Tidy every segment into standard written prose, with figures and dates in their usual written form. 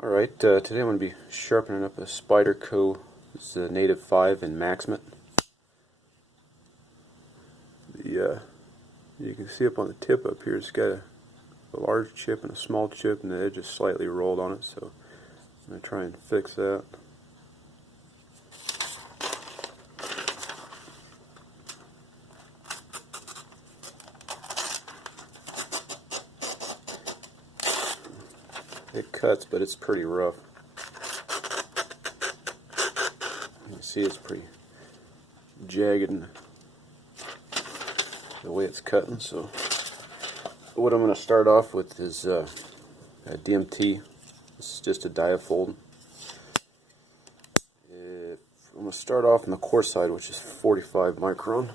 Alright, today I'm going to be sharpening up a Spyderco Native 5 in Maxamet. You can see up on the tip up here, it's got a large chip and a small chip, and the edge is slightly rolled on it, so I'm going to try and fix that. It cuts, but it's pretty rough. You can see it's pretty jagged in the way it's cutting. So what I'm going to start off with is a DMT. This is just a diafold. I'm going to start off on the coarse side, which is 45 micron.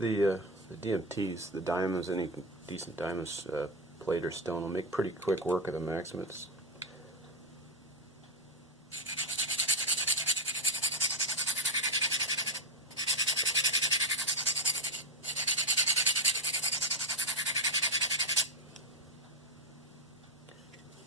The DMTs, the diamonds, any decent diamonds, plate or stone, will make pretty quick work of the Maxamets.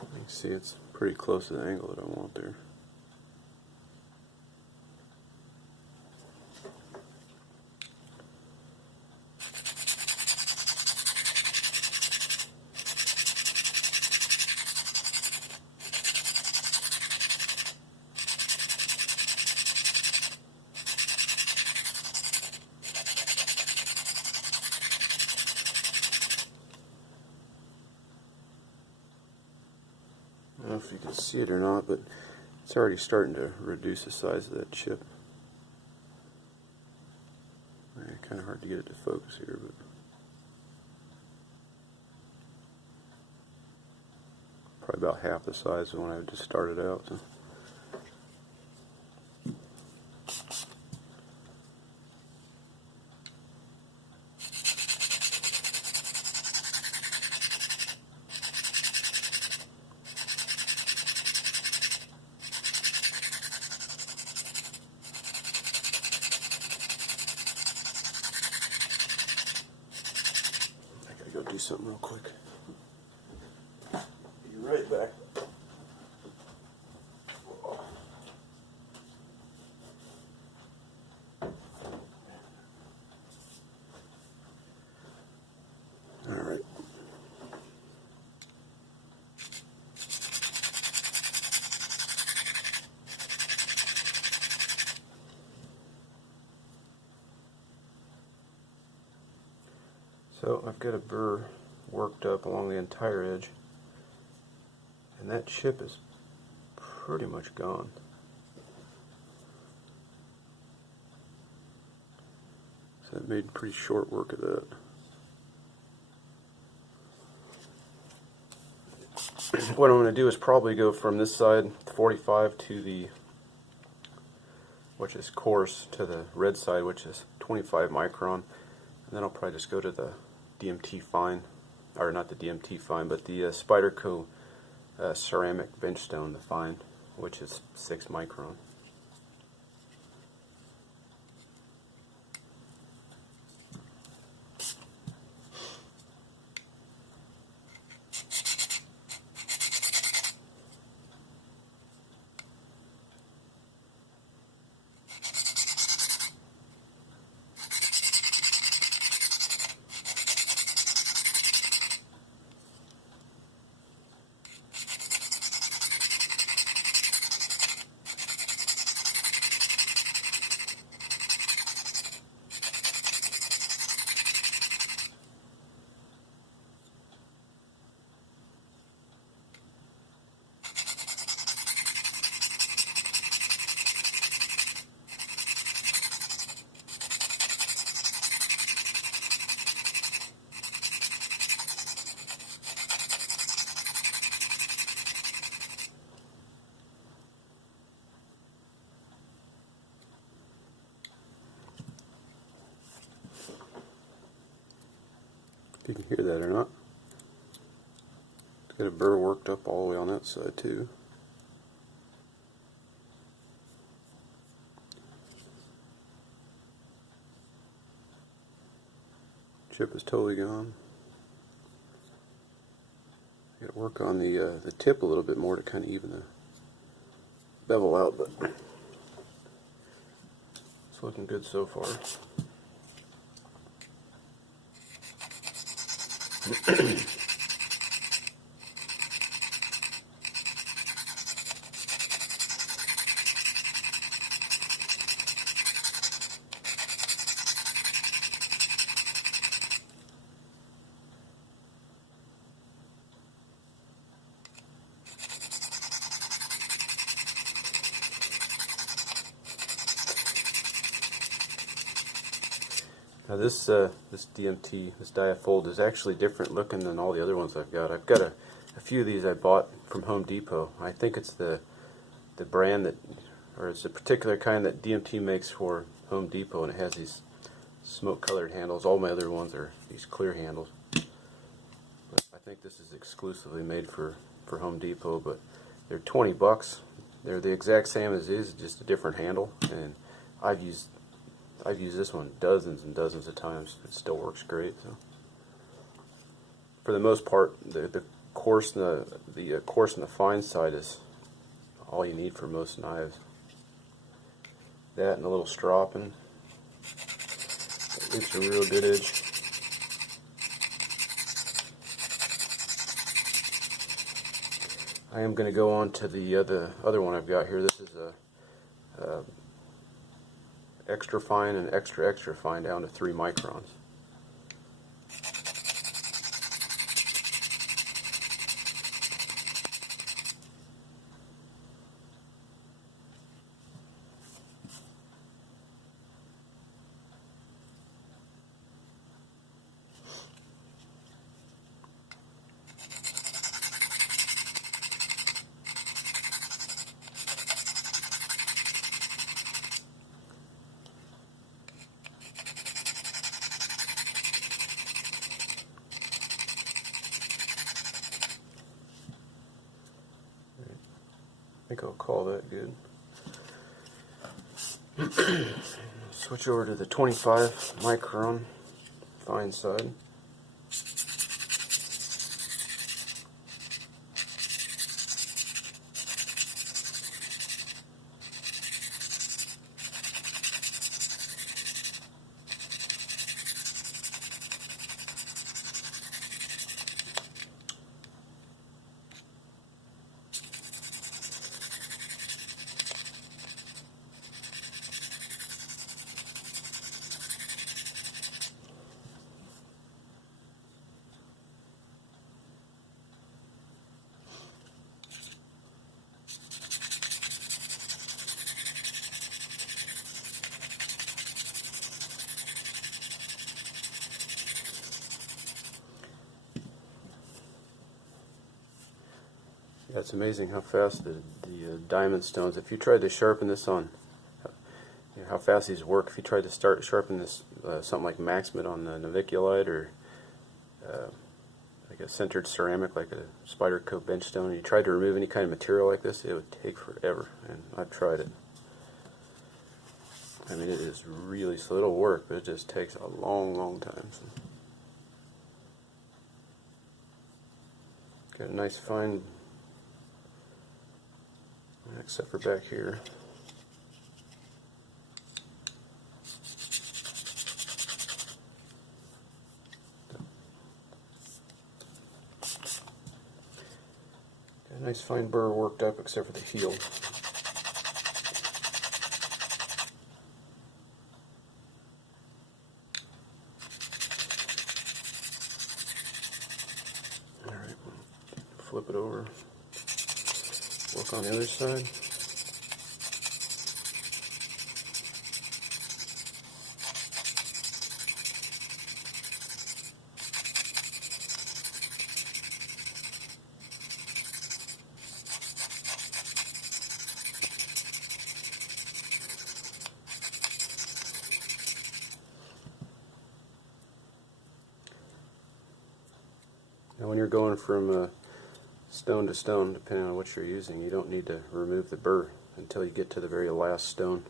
You can see it's pretty close to the angle that I want there. I don't know if you can see it or not, but it's already starting to reduce the size of that chip. Kind of hard to get it to focus here, but probably about half the size of when I just started out. So. Go do something real quick. Be right back. All right. So I've got a burr worked up along the entire edge, and that chip is pretty much gone. So I made pretty short work of that. What I'm going to do is probably go from this side, 45, to the, which is coarse, to the red side, which is 25 micron, and then I'll probably just go to the DMT fine, or not the DMT fine, but the Spyderco ceramic bench stone, the fine, which is 6 micron. If you can hear that or not. It's got a burr worked up all the way on that side too. Chip is totally gone. Got to work on the tip a little bit more to kind of even the bevel out, but it's looking good so far. Now this DMT, this diafold, is actually different looking than all the other ones I've got. I've got a few of these I bought from Home Depot. I think it's the brand that, or it's a particular kind that DMT makes for Home Depot, and it has these smoke colored handles. All my other ones are these clear handles. But I think this is exclusively made for Home Depot, but they're 20 bucks. They're the exact same as these, just a different handle, and I've used this one dozens and dozens of times. It still works great. So, for the most part, the coarse and the coarse and the fine side is all you need for most knives. That and a little stropping. It's a real good edge. I am going to go on to the other one I've got here. This is a extra fine and extra fine down to 3 microns. I think I'll call that good. Switch over to the 25 micron fine side. Yeah, it's amazing how fast the diamond stones, if you tried to sharpen this on, how fast these work. If you tried to start sharpening this, something like Maxamet on the naviculite, or like a centered ceramic like a Spyderco bench stone, and you tried to remove any kind of material like this, it would take forever, and I've tried it. I mean, it is really slow. It'll work, but it just takes a long time. So, got a nice fine, except for back here. Got a nice fine burr worked up, except for the heel. Alright, flip it over. Work on the other side. Now when you're going from stone to stone, depending on what you're using, you don't need to remove the burr until you get to the very last stone.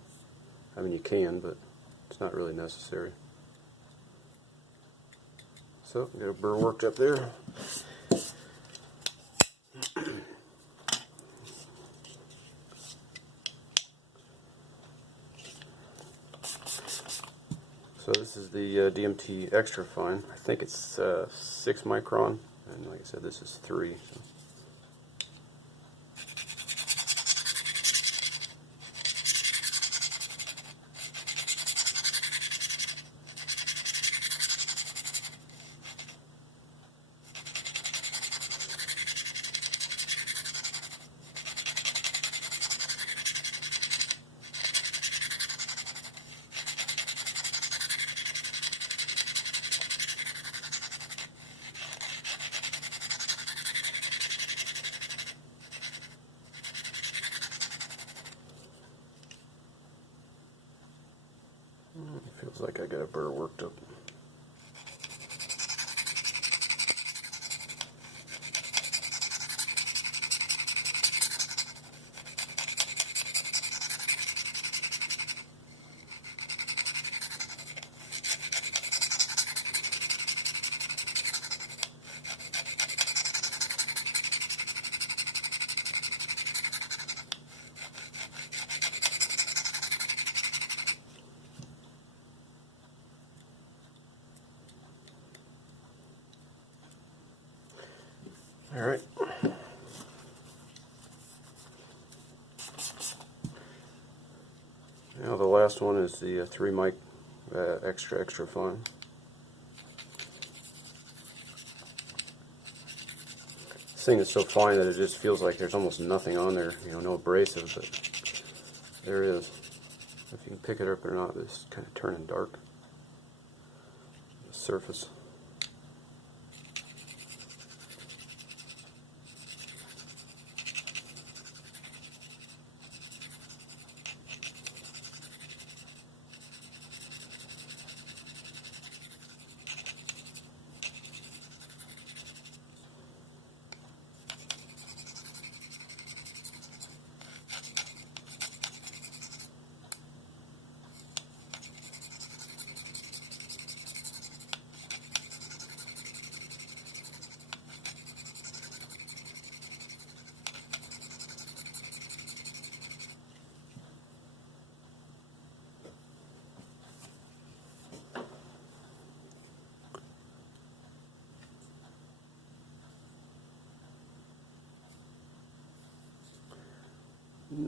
I mean, you can, but it's not really necessary. So, got a burr worked up there. So this is the DMT extra fine. I think it's 6 micron, and like I said, this is 3. So. It feels like I got a burr worked up. Alright. Now the last one is the 3 mic extra fine. This thing is so fine that it just feels like there's almost nothing on there, you know, no abrasive, but there is. If you can pick it up or not, it's kind of turning dark. The surface.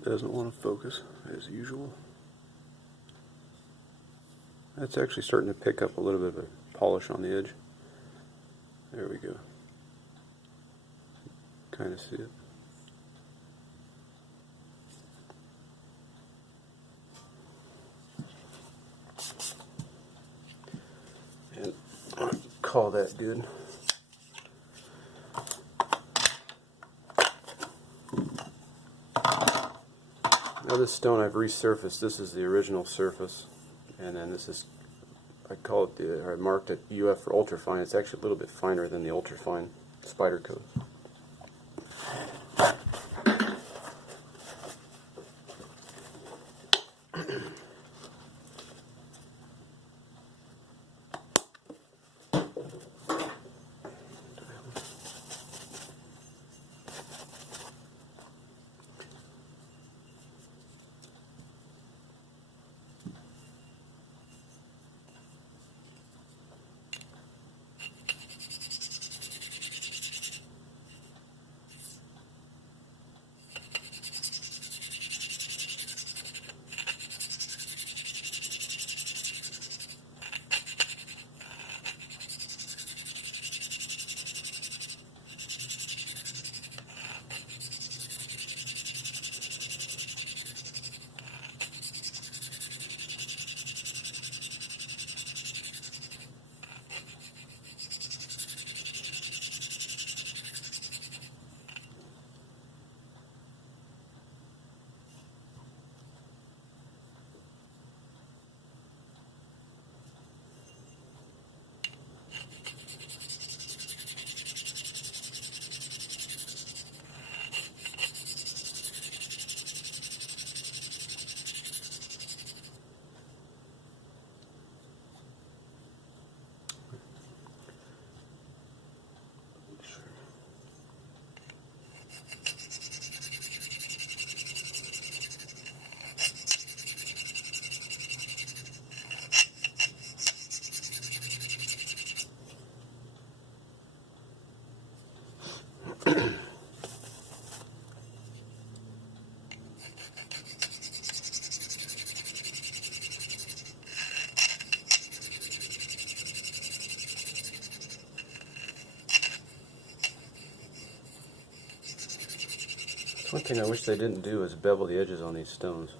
Doesn't want to focus as usual. That's actually starting to pick up a little bit of a polish on the edge. There we go. Kind of see it. And I'll call that good. Now this stone I've resurfaced. This is the original surface, and then this is, I call it I marked it UF for ultrafine. It's actually a little bit finer than the ultrafine Spyderco. thing I wish they didn't do is bevel the edges on these stones.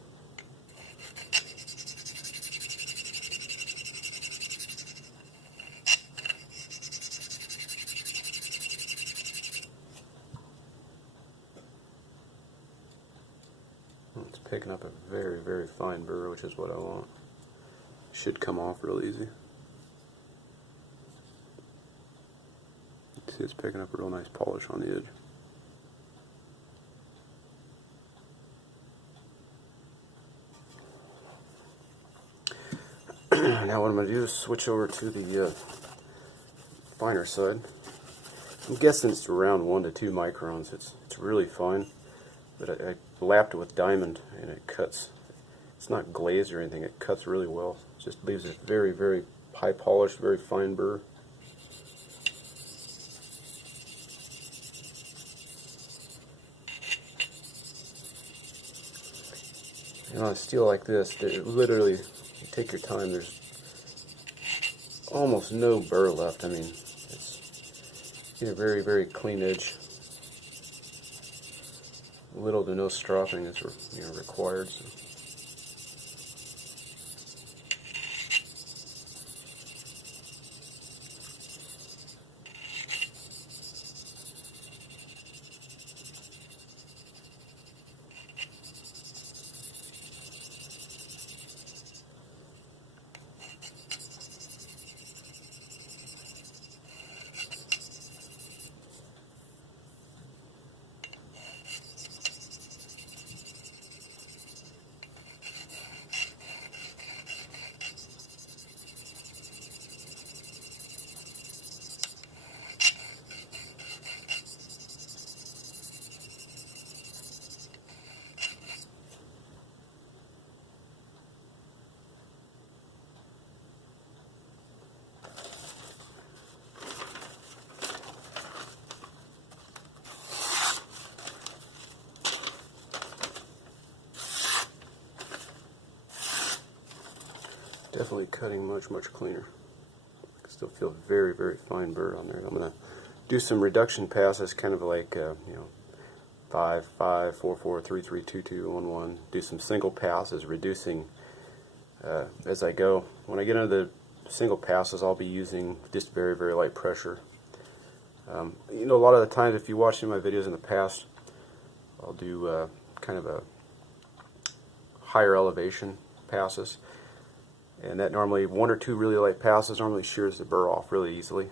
It's picking up a very, very fine burr, which is what I want. Should come off real easy. See, it's picking up a real nice polish on the edge. Now what I'm going to do is switch over to the finer side. I'm guessing it's around 1 to 2 microns. It's really fine, but I lapped it with diamond and it cuts. It's not glazed or anything. It cuts really well. It just leaves a very, very high polish, very fine burr. And on a steel like this, literally, you take your time. There's almost no burr left. I mean, it's a very, very clean edge. Little to no stropping is required. So. Definitely cutting much, much cleaner. I still feel very, very fine burr on there. I'm going to do some reduction passes, kind of like 5, 5, 4, 4, 3, 3, 2, 2, 1, 1. Do some single passes, reducing as I go. When I get into the single passes, I'll be using just very, very light pressure. A lot of the times, if you watch my videos in the past, I'll do kind of a higher elevation passes. And that normally, 1 or 2 really light passes normally shears the burr off really easily.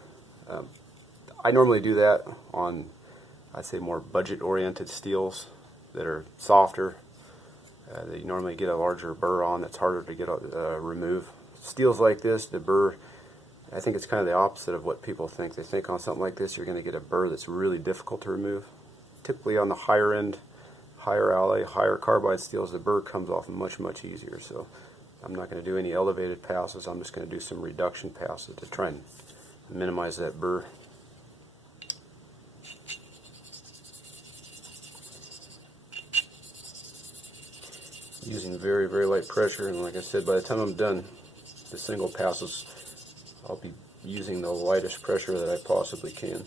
I normally do that on, I'd say, more budget-oriented steels that are softer. That you normally get a larger burr on that's harder to get remove. Steels like this, the burr, I think it's kind of the opposite of what people think. They think on something like this you're going to get a burr that's really difficult to remove. Typically on the higher end, higher alloy, higher carbide steels, the burr comes off much, much easier. So I'm not going to do any elevated passes. I'm just going to do some reduction passes to try and minimize that burr. Using very, very light pressure, and like I said, by the time I'm done the single passes, I'll be using the lightest pressure that I possibly can.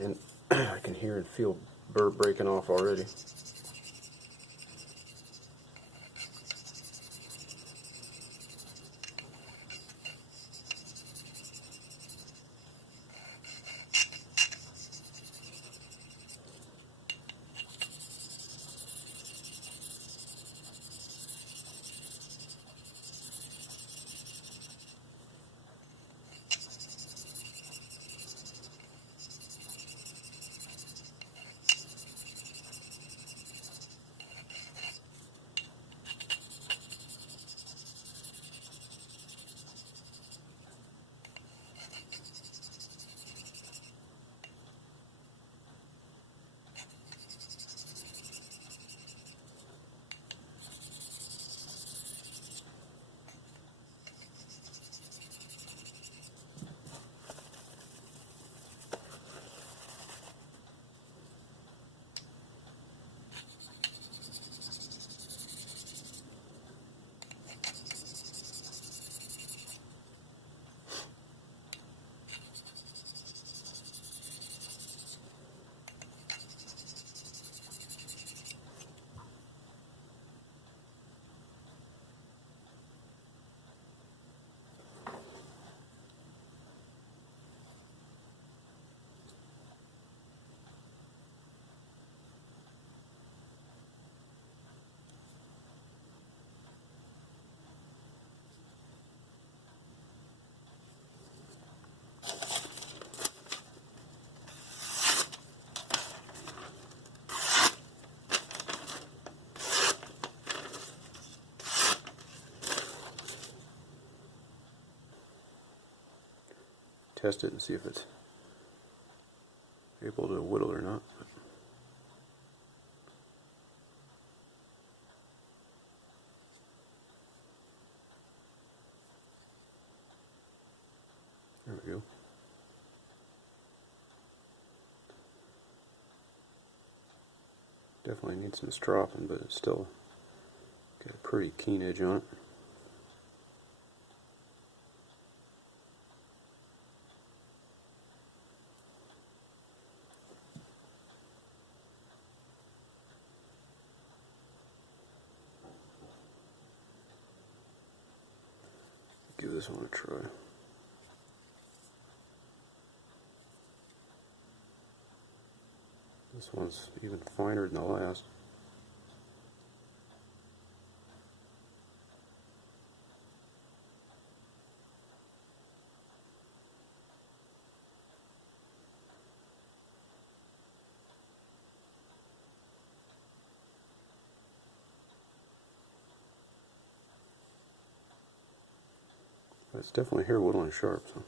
And I can hear and feel burr breaking off already. test it and see if it's able to whittle or not. But there we go. Definitely needs some stropping, but it's still got a pretty keen edge on it. Give this one a try. This one's even finer than the last. It's definitely hair whittling sharp. So.